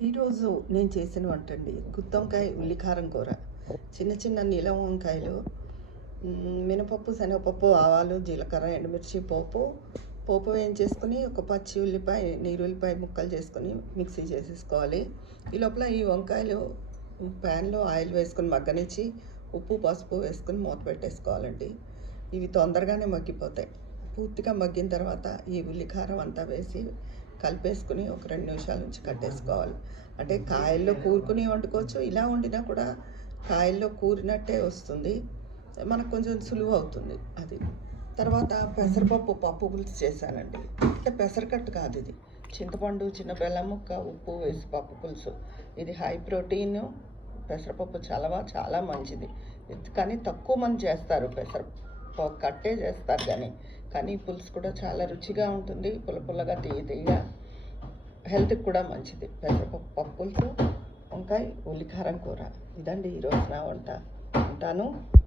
ఈరోజు నేను చేసిన వంట అండి గుత్తొంకాయ ఉల్లికారం కూర. చిన్న చిన్న నీలం వంకాయలు, మినపప్పు, శనగపప్పు, ఆవాలు, జీలకర్ర, ఎండుమిర్చి పోపు వేయించేసుకొని ఒక పచ్చి ఉల్లిపాయ, నీరుల్లిపాయ ముక్కలు చేసుకొని మిక్సీ చేసేసుకోవాలి. ఈ లోపల ఈ వంకాయలు ప్యాన్లో ఆయిల్ వేసుకొని మగ్గనిచ్చి ఉప్పు పసుపు వేసుకొని మూత పెట్టేసుకోవాలండి. ఇవి తొందరగానే మగ్గిపోతాయి. పూర్తిగా మగ్గిన తర్వాత ఈ ఉల్లికారం అంతా వేసి కలిపేసుకుని ఒక 2 నిమిషాల నుంచి కట్టేసుకోవాలి. అంటే కాయల్లో కూరుకుని వండుకోవచ్చు, ఇలా వండినా కూడా కాయల్లో కూరినట్టే వస్తుంది, మనకు కొంచెం సులువు అవుతుంది అది. తర్వాత పెసరపప్పు పప్పు పులుసు చేశానండి. అంటే పెసరకట్టు కాదు ఇది, చింతపండు, చిన్న బెల్లం ముక్క, ఉప్పు వేసి పప్పు పులుసు. ఇది హై ప్రోటీన్. పెసరపప్పు చాలా మంచిది, కానీ తక్కువ మంది చేస్తారు. కట్టే చేస్తారు కానీ పులుసు కూడా చాలా రుచిగా ఉంటుంది, పుల్లగా తీయగా, హెల్త్కి కూడా మంచిది. పెసరపప్పు పప్పు పులుసు, వంకాయ ఉల్లికారం కూర. ఇదండి ఈరోజు నా వంట. ఉంటాను.